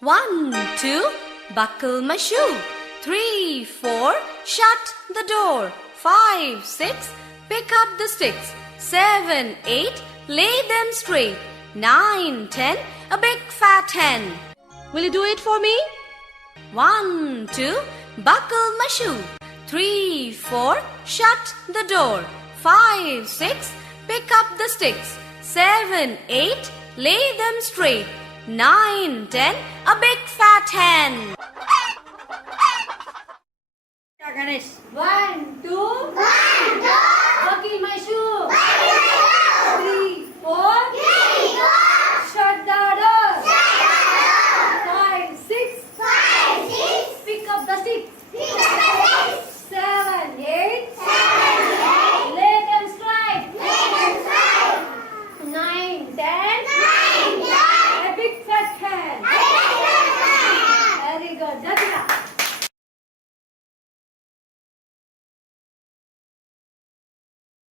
1, 2, buckle my shoe. 3, 4, shut the door. 5, 6, pick up the sticks. 7, 8, lay them straight. 9, 10, a big fat hen. Will you do it for me? 1, 2, buckle my shoe. 3, 4, shut the door. 5, 6, pick up the sticks. 7, 8, lay them straight. 9, 10, a big fat hen. Ganesh. 1, 2,